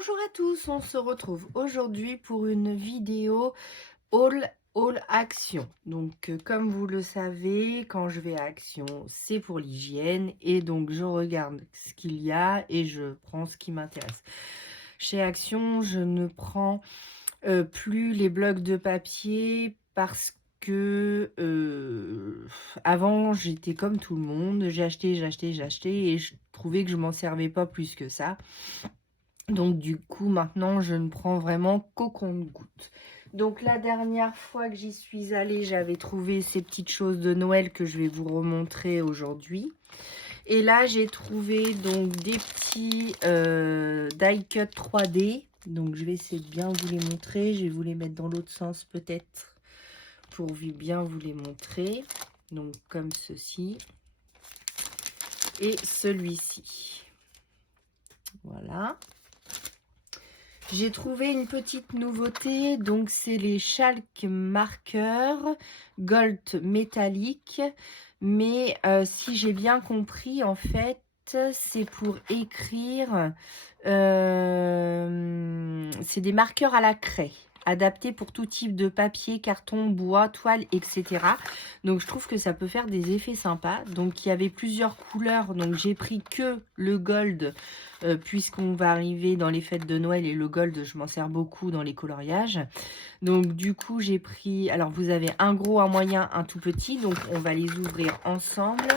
Bonjour à tous, on se retrouve aujourd'hui pour une vidéo haul Action. Donc comme vous le savez, quand je vais à Action, c'est pour l'hygiène et donc je regarde ce qu'il y a et je prends ce qui m'intéresse. Chez Action, je ne prends plus les blocs de papier parce que avant j'étais comme tout le monde, j'achetais et je trouvais que je m'en servais pas plus que ça. Donc du coup, maintenant, je ne prends vraiment qu'au compte-gouttes. Donc la dernière fois que j'y suis allée, j'avais trouvé ces petites choses de Noël que je vais vous remontrer aujourd'hui. Et là, j'ai trouvé donc des petits die cut 3D. Donc je vais essayer de bien vous les montrer. Je vais vous les mettre dans l'autre sens peut-être pour bien vous les montrer. Donc comme ceci. Et celui-ci. Voilà. J'ai trouvé une petite nouveauté, donc c'est les Chalk Markers Gold métallique. Mais si j'ai bien compris, en fait, c'est pour écrire, c'est des marqueurs à la craie, adaptés pour tout type de papier, carton, bois, toile, etc. Donc je trouve que ça peut faire des effets sympas. Donc il y avait plusieurs couleurs, donc j'ai pris que le gold, puisqu'on va arriver dans les fêtes de Noël et le gold, je m'en sers beaucoup dans les coloriages. Donc du coup, j'ai pris, alors vous avez un gros, un moyen, un tout petit, donc on va les ouvrir ensemble.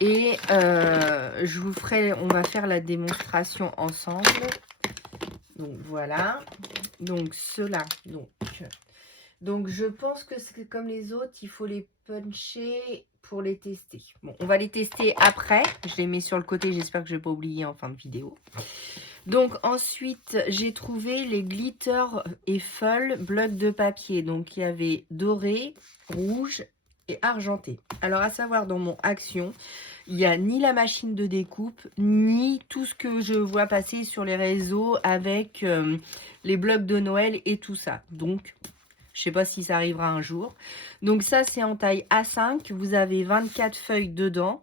Et je vous ferai, on va faire la démonstration ensemble. Donc voilà, donc ceux-là, donc je pense que c'est comme les autres, il faut les puncher pour les tester. Bon, on va les tester après. Je les mets sur le côté, j'espère que je ne vais pas oublier en fin de vidéo. Donc ensuite, j'ai trouvé les glitter et feuilles blocs de papier. Donc il y avait doré, rouge et argenté. Alors à savoir, dans mon Action, il n'y a ni la machine de découpe, ni tout ce que je vois passer sur les réseaux avec les blocs de Noël et tout ça. Donc je ne sais pas si ça arrivera un jour. Donc ça, c'est en taille A5. Vous avez 24 feuilles dedans.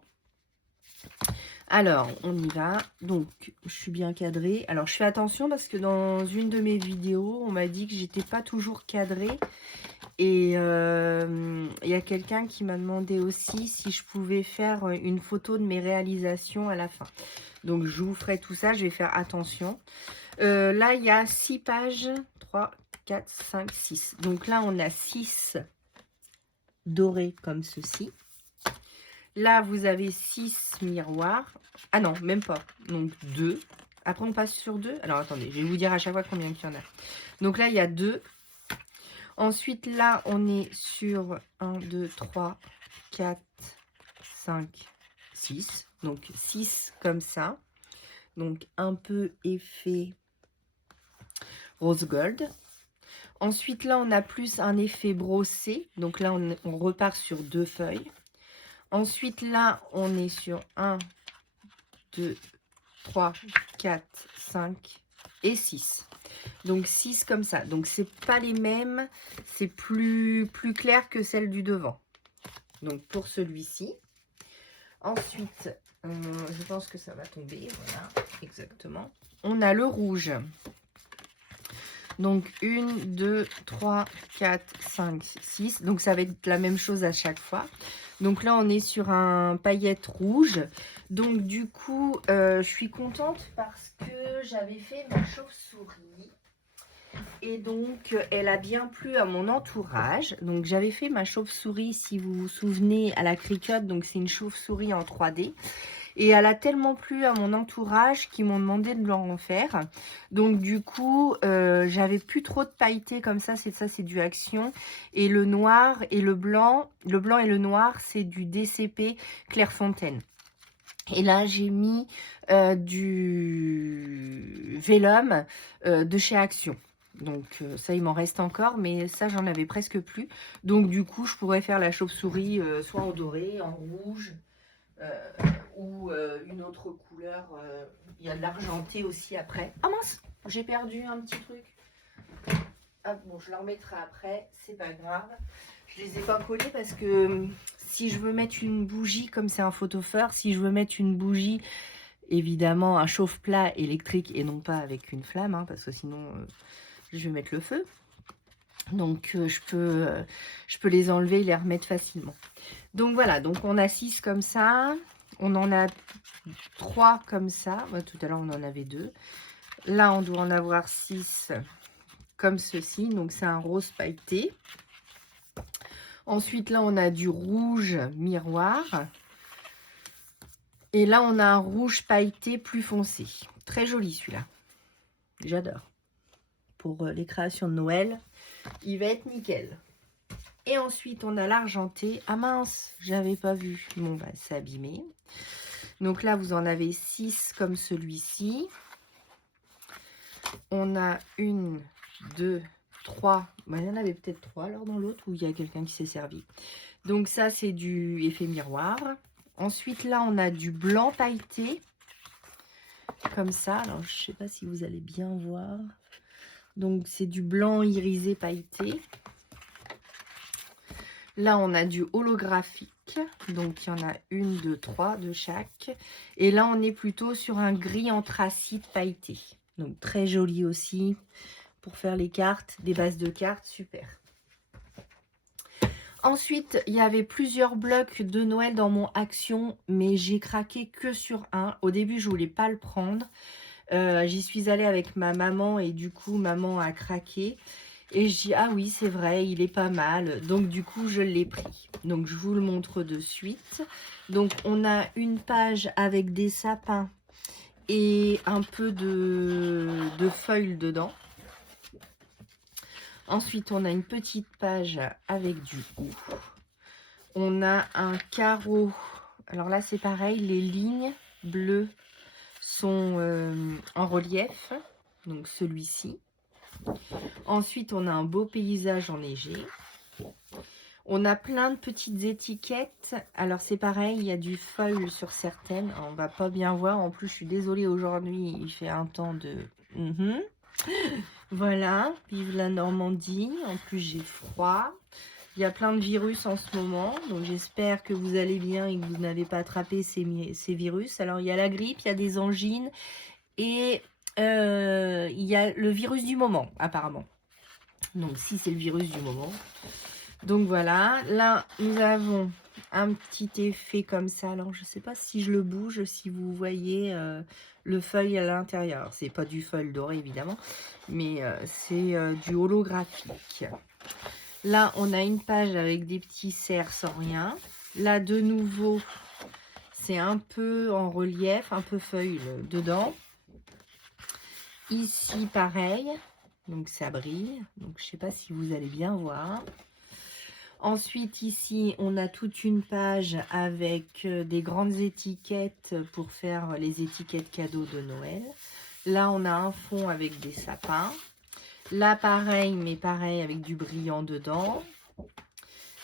Alors, on y va. Donc, je suis bien cadrée. Alors, je fais attention parce que dans une de mes vidéos, on m'a dit que j'étais pas toujours cadrée. Et il y a quelqu'un qui m'a demandé aussi si je pouvais faire une photo de mes réalisations à la fin. Donc, je vous ferai tout ça. Je vais faire attention. Là, il y a 6 pages. 3, 4, 5, 6. Donc là, on a 6 dorés comme ceci. Là, vous avez 6 miroirs. Ah non, même pas. Donc 2. Après, on passe sur 2. Alors, attendez, je vais vous dire à chaque fois combien il y en a. Donc là, il y a 2. Ensuite, là, on est sur 1, 2, 3, 4, 5, 6. Donc 6 comme ça. Donc un peu effet rose gold. Ensuite, là, on a plus un effet brossé. Donc là, on repart sur 2 feuilles. Ensuite, là, on est sur 1, 2, 3, 4, 5 et 6. Donc 6 comme ça. Donc c'est pas les mêmes. C'est plus clair que celle du devant. Donc pour celui-ci. Ensuite, je pense que ça va tomber. Voilà, exactement. On a le rouge. Donc 1, 2, 3, 4, 5, 6. Donc ça va être la même chose à chaque fois. Donc là, on est sur un paillette rouge. Donc du coup, je suis contente parce que j'avais fait ma chauve-souris. Et donc, elle a bien plu à mon entourage. Donc j'avais fait ma chauve-souris, si vous vous souvenez, à la Cricut. Donc c'est une chauve-souris en 3D. Et elle a tellement plu à mon entourage qu'ils m'ont demandé de leur en faire. Donc du coup, j'avais plus trop de pailletés comme ça. C'est du Action. Et le noir et le blanc et le noir, c'est du DCP Clairefontaine. Et là, j'ai mis du vélum de chez Action. Donc ça, il m'en reste encore, mais ça, j'en avais presque plus. Donc du coup, je pourrais faire la chauve-souris soit en doré, en rouge, ou une autre couleur. Il y a de l'argenté aussi après. Ah mince, j'ai perdu un petit truc. Ah, bon, je le remettrai après, c'est pas grave. Je les ai pas collés parce que si je veux mettre une bougie, comme c'est un photophore, si je veux mettre une bougie évidemment un chauffe-plat électrique et non pas avec une flamme, hein, parce que sinon je vais mettre le feu. Donc je peux les enlever et les remettre facilement. Donc voilà, donc on a 6 comme ça. On en a 3 comme ça. Bah, tout à l'heure, on en avait 2. Là, on doit en avoir 6 comme ceci. Donc c'est un rose pailleté. Ensuite, là, on a du rouge miroir. Et là, on a un rouge pailleté plus foncé. Très joli celui-là. J'adore. Pour les créations de Noël, il va être nickel. Et ensuite, on a l'argenté. Ah mince, j'avais pas vu. Bon, bah, c'est abîmé. Donc là, vous en avez 6 comme celui-ci. On a 1, 2, 3. Bah, il y en avait peut-être 3 alors dans l'autre où il y a quelqu'un qui s'est servi. Donc ça, c'est du effet miroir. Ensuite, là, on a du blanc pailleté. Comme ça. Alors, je ne sais pas si vous allez bien voir. Donc, c'est du blanc irisé pailleté. Là, on a du holographique. Donc, il y en a 1, 2, 3 de chaque. Et là, on est plutôt sur un gris anthracite pailleté. Donc, très joli aussi pour faire les cartes, des bases de cartes. Super. Ensuite, il y avait plusieurs blocs de Noël dans mon action, mais j'ai craqué que sur un. Au début, je voulais pas le prendre. J'y suis allée avec ma maman et du coup, maman a craqué. Et je dis, ah oui, c'est vrai, il est pas mal. Donc, du coup, je l'ai pris. Donc, je vous le montre de suite. Donc, on a une page avec des sapins et un peu de feuilles dedans. Ensuite, on a une petite page avec du haut. On a un carreau. Alors là, c'est pareil, les lignes bleues sont en relief. Donc, celui-ci. Ensuite, on a un beau paysage enneigé. On a plein de petites étiquettes. Alors, c'est pareil, il y a du feuille sur certaines. On va pas bien voir. En plus, je suis désolée, aujourd'hui, il fait un temps de... Voilà, vive la Normandie. En plus, j'ai froid. Il y a plein de virus en ce moment. Donc, j'espère que vous allez bien et que vous n'avez pas attrapé ces virus. Alors, il y a la grippe, il y a des angines. Et il y a le virus du moment, apparemment. Donc, si c'est le virus du moment. Donc, voilà. Là, nous avons un petit effet comme ça. Alors, je ne sais pas si je le bouge, si vous voyez le feuille à l'intérieur. C'est pas du feuille doré, évidemment. Mais c'est du holographique. Là, on a une page avec des petits cerfs sans rien. Là, de nouveau, c'est un peu en relief, un peu feuille dedans. Ici, pareil. Donc, ça brille. Donc, je ne sais pas si vous allez bien voir. Ensuite, ici, on a toute une page avec des grandes étiquettes pour faire les étiquettes cadeaux de Noël. Là, on a un fond avec des sapins. Là, pareil, mais pareil, avec du brillant dedans.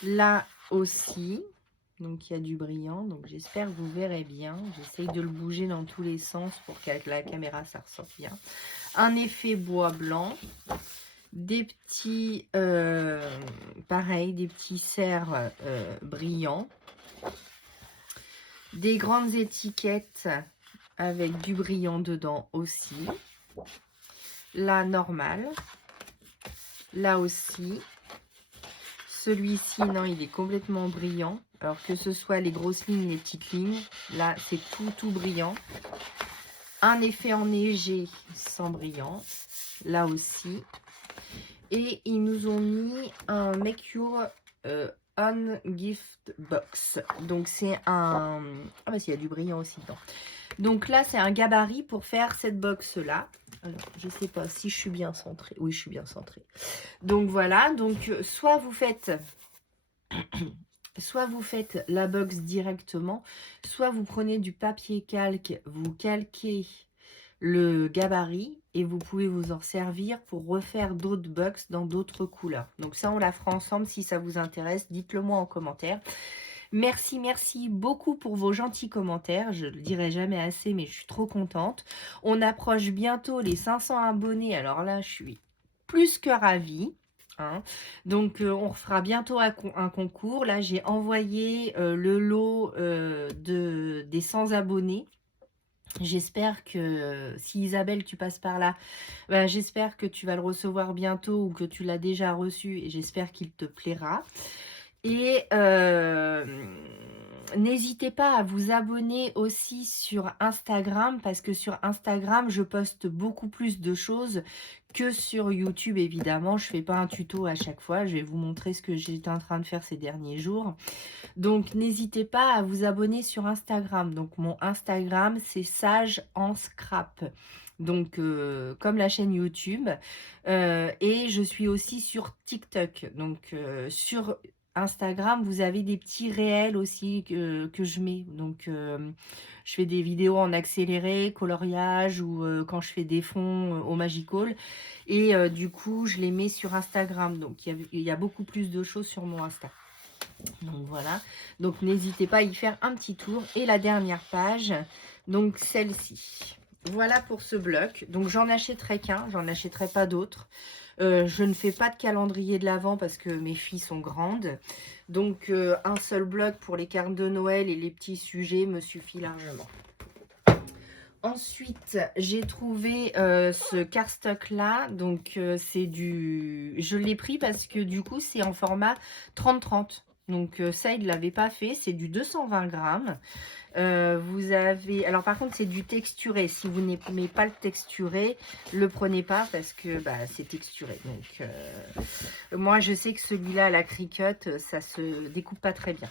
Là aussi, donc il y a du brillant. Donc, j'espère que vous verrez bien. J'essaye de le bouger dans tous les sens pour qu'avec la caméra, ça ressorte bien. Un effet bois blanc. Des petits, pareil, des petits cerfs brillants. Des grandes étiquettes avec du brillant dedans aussi. Là, normal. Là aussi. Celui-ci, non, il est complètement brillant. Alors que ce soit les grosses lignes, les petites lignes. Là, c'est tout brillant. Un effet enneigé sans brillant. Là aussi. Et ils nous ont mis un Make Your Own Gift Box. Donc, c'est un... Ah, bah, il y a du brillant aussi dedans. Donc là, c'est un gabarit pour faire cette box-là. Alors, je ne sais pas si je suis bien centrée. Oui, je suis bien centrée. Donc, voilà. Donc, soit vous faites la box directement, soit vous prenez du papier calque, vous calquez le gabarit et vous pouvez vous en servir pour refaire d'autres box dans d'autres couleurs. Donc ça, on la fera ensemble. Si ça vous intéresse, dites-le moi en commentaire. Merci beaucoup pour vos gentils commentaires. Je ne le dirai jamais assez, mais je suis trop contente. On approche bientôt les 500 abonnés. Alors là, je suis plus que ravie. Hein. Donc, on refera bientôt un concours. Là, j'ai envoyé le lot des 100 abonnés J'espère que si Isabelle, tu passes par là, ben, j'espère que tu vas le recevoir bientôt ou que tu l'as déjà reçu et j'espère qu'il te plaira. Et n'hésitez pas à vous abonner aussi sur Instagram parce que sur Instagram, je poste beaucoup plus de choses que sur YouTube, évidemment. Je ne fais pas un tuto à chaque fois. Je vais vous montrer ce que j'étais en train de faire ces derniers jours. Donc, n'hésitez pas à vous abonner sur Instagram. Donc, mon Instagram, c'est Sage en Scrap. Donc, comme la chaîne YouTube. Et je suis aussi sur TikTok. Donc, sur Instagram, vous avez des petits réels aussi que je mets. Donc, je fais des vidéos en accéléré, coloriage ou quand je fais des fonds au Magical. Et du coup, je les mets sur Instagram. Donc, il y a beaucoup plus de choses sur mon Insta. Donc voilà, donc n'hésitez pas à y faire un petit tour. Et la dernière page, donc celle-ci. Voilà pour ce bloc. Donc j'en achèterai qu'un, j'en achèterai pas d'autres. Je ne fais pas de calendrier de l'Avent parce que mes filles sont grandes. Donc un seul bloc pour les cartes de Noël et les petits sujets me suffit largement. Ensuite, j'ai trouvé ce cardstock là. Donc c'est du... Je l'ai pris parce que du coup c'est en format 30-30. Donc ça, il ne l'avait pas fait. C'est du 220 grammes. Vous avez... Alors par contre, c'est du texturé. Si vous n'aimez pas le texturé, le prenez pas parce que bah, c'est texturé. Donc moi, je sais que celui-là, la Cricut, ça se découpe pas très bien.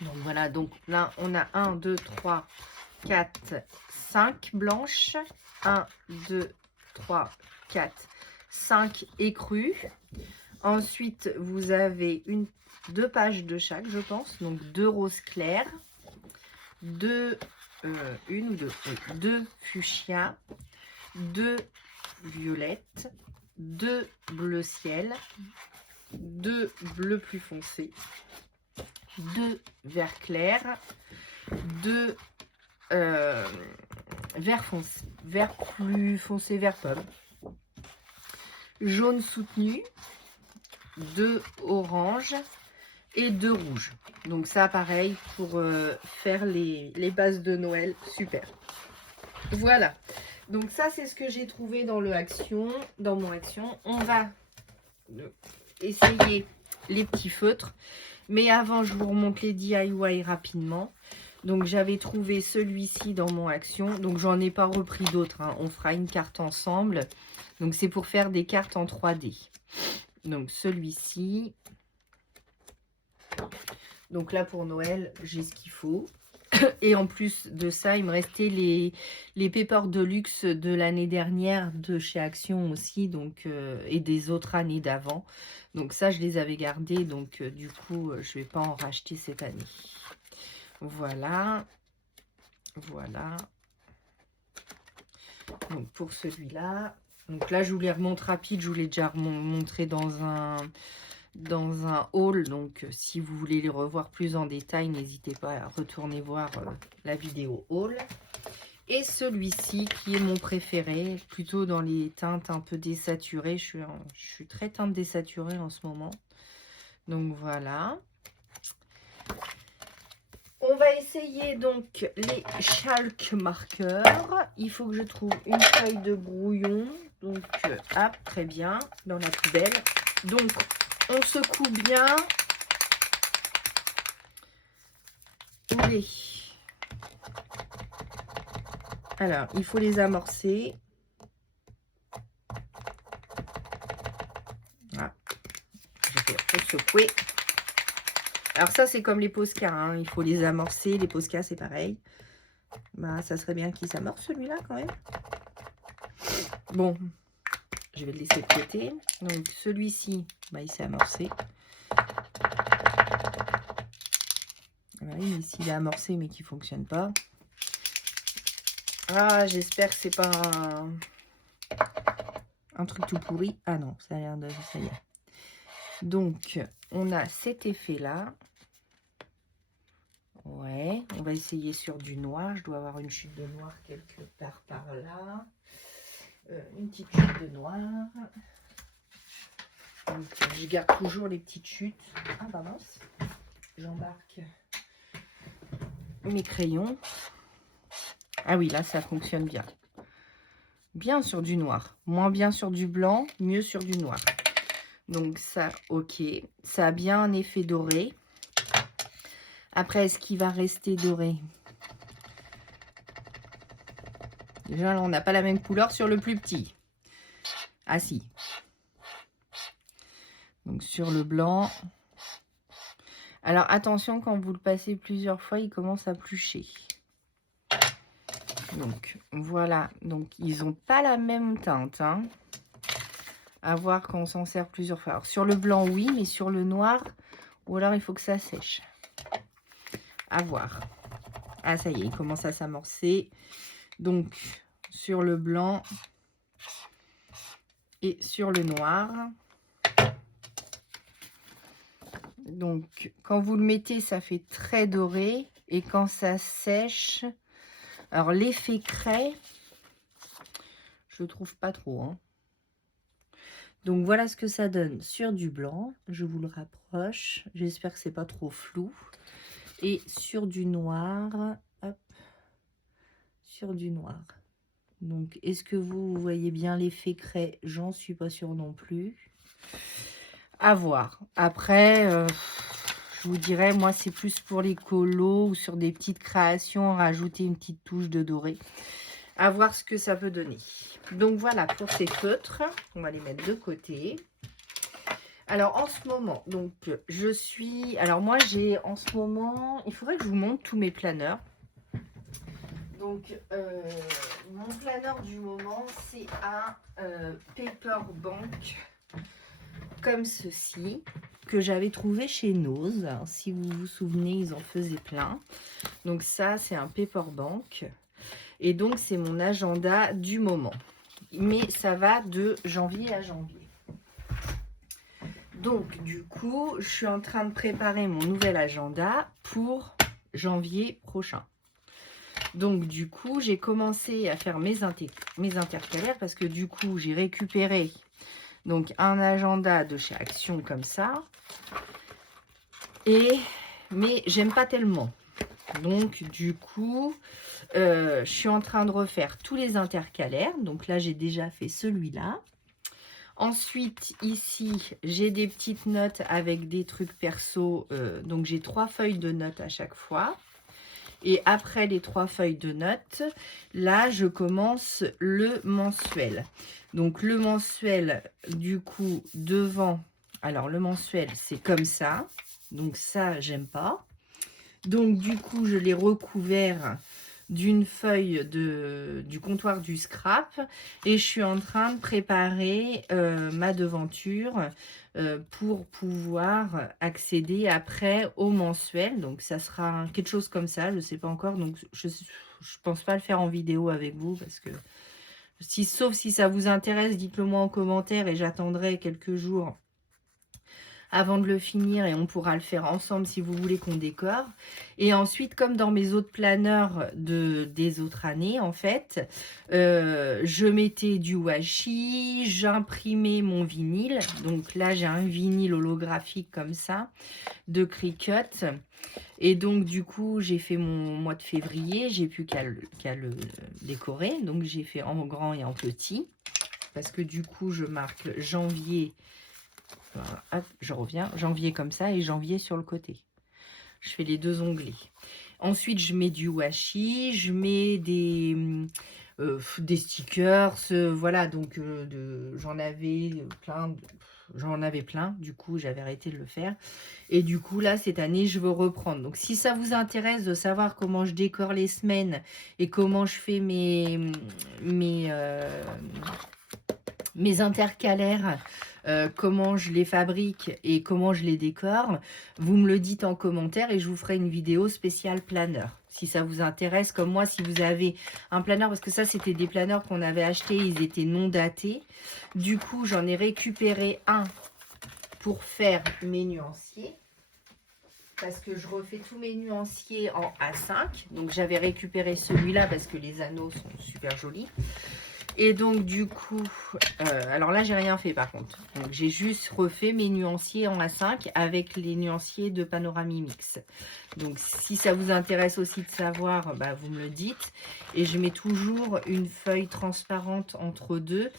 Donc voilà, donc là, on a 1, 2, 3, 4, 5 blanches. 1, 2, 3, 4, 5 écrues. Ensuite, vous avez deux pages de chaque, je pense. Donc, 2 roses clairs, 2 fuchsia, 2 violettes, 2 bleu ciel, 2 bleus plus foncés, 2 vert clair, 2 vert plus foncé, vert pomme, jaune soutenu, 2 orange et 2 rouges. Donc ça, pareil, pour faire les bases de Noël. Super. Voilà. Donc ça, c'est ce que j'ai trouvé dans mon Action. On va essayer les petits feutres. Mais avant, je vous remonte les DIY rapidement. Donc j'avais trouvé celui-ci dans mon Action. Donc j'en ai pas repris d'autres, hein. On fera une carte ensemble. Donc c'est pour faire des cartes en 3D. Donc celui-ci. Donc là pour Noël, j'ai ce qu'il faut. Et en plus de ça, il me restait les Paper Deluxe de l'année dernière de chez Action aussi. Donc, et des autres années d'avant. Donc ça, je les avais gardés. Donc du coup, je ne vais pas en racheter cette année. Voilà. Voilà. Donc pour celui-là. Donc là, je vous les remonte rapide. Je vous l'ai déjà montré dans un haul. Donc si vous voulez les revoir plus en détail, n'hésitez pas à retourner voir la vidéo haul. Et celui-ci qui est mon préféré, plutôt dans les teintes un peu désaturées. Je suis très teinte désaturée en ce moment. Donc voilà. On va essayer donc les chalk marqueurs. Il faut que je trouve une feuille de brouillon. Donc, hop, très bien, dans la poubelle. Donc, on secoue bien. Alors, il faut les amorcer. Voilà. Il faut secouer. Alors ça, c'est comme les Posca, hein. Il faut les amorcer. Les Posca, c'est pareil. Bah, ça serait bien qu'il s'amorce celui-là quand même. Bon, je vais le laisser de côté. Donc celui-ci, bah, il s'est amorcé. Oui, ici il est amorcé mais qui ne fonctionne pas. Ah, j'espère que c'est pas un truc tout pourri. Ah non, ça a l'air de... ça y est. Donc, on a cet effet-là. Ouais, on va essayer sur du noir. Je dois avoir une chute de noir quelque part par là. Une petite chute de noir. Donc, je garde toujours les petites chutes. Ah bah mince. J'embarque mes crayons. Ah oui, là, ça fonctionne bien. Bien sur du noir. Moins bien sur du blanc, mieux sur du noir. Donc ça, ok. Ça a bien un effet doré. Après, est-ce qu'il va rester doré? Déjà, là, on n'a pas la même couleur sur le plus petit. Ah si. Donc sur le blanc. Alors attention, quand vous le passez plusieurs fois, il commence à plucher. Donc voilà. Donc ils n'ont pas la même teinte. Hein. À voir quand on s'en sert plusieurs fois. Alors sur le blanc, oui, mais sur le noir, ou alors il faut que ça sèche. À voir. Ah ça y est, il commence à s'amorcer. Donc sur le blanc et sur le noir. Donc, quand vous le mettez, ça fait très doré. Et quand ça sèche, alors l'effet craie, je trouve pas trop. Hein. Donc, voilà ce que ça donne sur du blanc. Je vous le rapproche. J'espère que c'est pas trop flou. Et sur du noir, hop, sur du noir. Donc, est-ce que vous voyez bien l'effet craie? J'en suis pas sûre non plus. À voir. Après... je vous dirais, moi, c'est plus pour les colos ou sur des petites créations, rajouter une petite touche de doré. À voir ce que ça peut donner. Donc, voilà pour ces feutres. On va les mettre de côté. Alors, en ce moment, donc, je suis... Alors, moi, j'ai en ce moment... Il faudrait que je vous montre tous mes planeurs. Donc, mon planeur du moment, c'est un paper bank comme ceci, que j'avais trouvé chez Nose. Si vous vous souvenez, ils en faisaient plein. Donc ça, c'est un paper bank. Et donc, c'est mon agenda du moment. Mais ça va de janvier à janvier. Donc, du coup, je suis en train de préparer mon nouvel agenda pour janvier prochain. Donc, du coup, j'ai commencé à faire mes intercalaires parce que du coup, j'ai récupéré donc un agenda de chez Action comme ça. Mais j'aime pas tellement. Donc, du coup, je suis en train de refaire tous les intercalaires. Donc là, j'ai déjà fait celui-là. Ensuite, ici, j'ai des petites notes avec des trucs perso. Donc, j'ai 3 feuilles de notes à chaque fois. Et après les 3 feuilles de notes, là, je commence le mensuel. Donc, le mensuel, du coup, devant... Alors, le mensuel, c'est comme ça. Donc, ça, j'aime pas. Donc, du coup, je l'ai recouvert d'une feuille du comptoir du scrap. Et je suis en train de préparer ma devanture pour pouvoir accéder après au mensuel. Donc, ça sera quelque chose comme ça. Je ne sais pas encore. Donc, je ne pense pas le faire en vidéo avec vous parce que... sauf si ça vous intéresse, dites-le moi en commentaire et j'attendrai quelques jours avant de le finir et on pourra le faire ensemble si vous voulez qu'on décore. Et ensuite, comme dans mes autres planeurs des autres années, en fait, je mettais du washi, j'imprimais mon vinyle. Donc là, j'ai un vinyle holographique comme ça, de Cricut. Et donc, du coup, j'ai fait mon mois de février. J'ai plus qu'à le décorer. Donc, j'ai fait en grand et en petit. Parce que du coup, je marque janvier. Voilà, hop, je reviens. Janvier comme ça et janvier sur le côté. Je fais les 2 onglets. Ensuite, je mets du washi. Je mets des stickers. Voilà, donc j'en avais plein. J'en avais plein. Du coup, j'avais arrêté de le faire. Et du coup, là, cette année, je veux reprendre. Donc, si ça vous intéresse de savoir comment je décore les semaines et comment je fais mes intercalaires, comment je les fabrique et comment je les décore, vous me le dites en commentaire et je vous ferai une vidéo spéciale planeur. Si ça vous intéresse, comme moi, si vous avez un planeur, parce que ça, c'était des planeurs qu'on avait achetés, ils étaient non datés. Du coup, j'en ai récupéré un pour faire mes nuanciers. Parce que je refais tous mes nuanciers en A5. Donc, j'avais récupéré celui-là parce que les anneaux sont super jolis. Et donc du coup, alors là j'ai rien fait par contre. Donc j'ai juste refait mes nuanciers en A5 avec les nuanciers de Panoramimix. Donc si ça vous intéresse aussi de savoir, bah, vous me le dites. Et je mets toujours une feuille transparente entre deux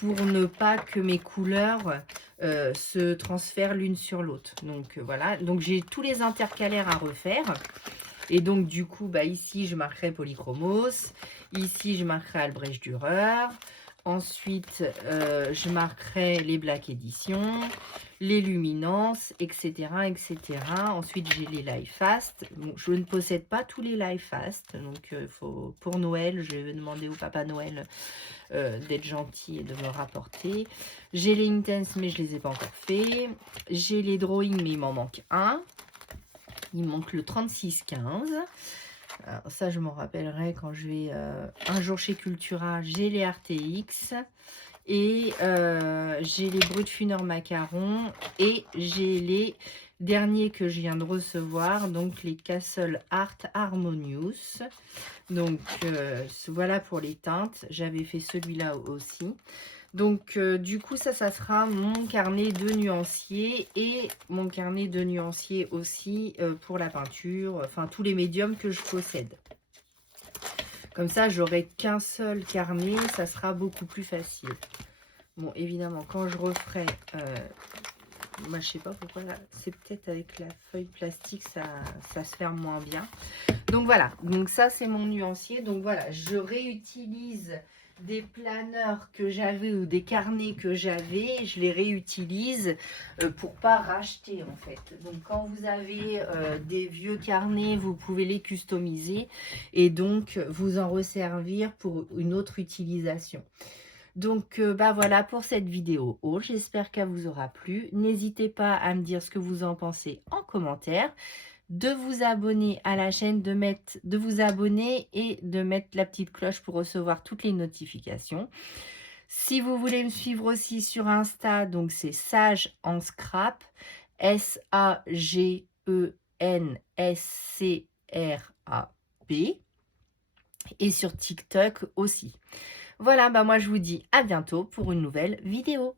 pour ne pas que mes couleurs se transfèrent l'une sur l'autre. Donc voilà, donc j'ai tous les intercalaires à refaire. Et donc, du coup, bah, ici, je marquerai Polychromos. Ici, je marquerai Albrecht Dürer. Ensuite, je marquerai les Black Editions, les Luminances, etc., etc. Ensuite, j'ai les Live Fast. Bon, je ne possède pas tous les Live Fast. Donc, pour Noël, je vais demander au Papa Noël d'être gentil et de me rapporter. J'ai les Intense, mais je ne les ai pas encore fait. J'ai les Drawing, mais il m'en manque un. Il manque le 3615. Alors ça, je m'en rappellerai quand je vais un jour chez Cultura. J'ai les RTX et j'ai les Brutfuner Macaron et j'ai les derniers que je viens de recevoir, donc les Castle Art Harmonious. Donc voilà pour les teintes. J'avais fait celui-là aussi. Donc, du coup, ça sera mon carnet de nuanciers et mon carnet de nuanciers aussi pour la peinture, enfin tous les médiums que je possède. Comme ça, j'aurai qu'un seul carnet, ça sera beaucoup plus facile. Bon, évidemment, quand je referai, moi, je sais pas pourquoi, c'est peut-être avec la feuille plastique, ça se ferme moins bien. Donc voilà, donc ça c'est mon nuancier. Donc voilà, je réutilise des planeurs que j'avais ou des carnets que j'avais, je les réutilise pour pas racheter en fait. Donc quand vous avez des vieux carnets, vous pouvez les customiser et donc vous en resservir pour une autre utilisation. Donc bah voilà pour cette vidéo. J'espère qu'elle vous aura plu. N'hésitez pas à me dire ce que vous en pensez en commentaire, de vous abonner à la chaîne, de vous abonner et de mettre la petite cloche pour recevoir toutes les notifications. Si vous voulez me suivre aussi sur Insta, donc c'est Sage en Scrap, SAGENSCRAP, et sur TikTok aussi. Voilà, bah moi je vous dis à bientôt pour une nouvelle vidéo.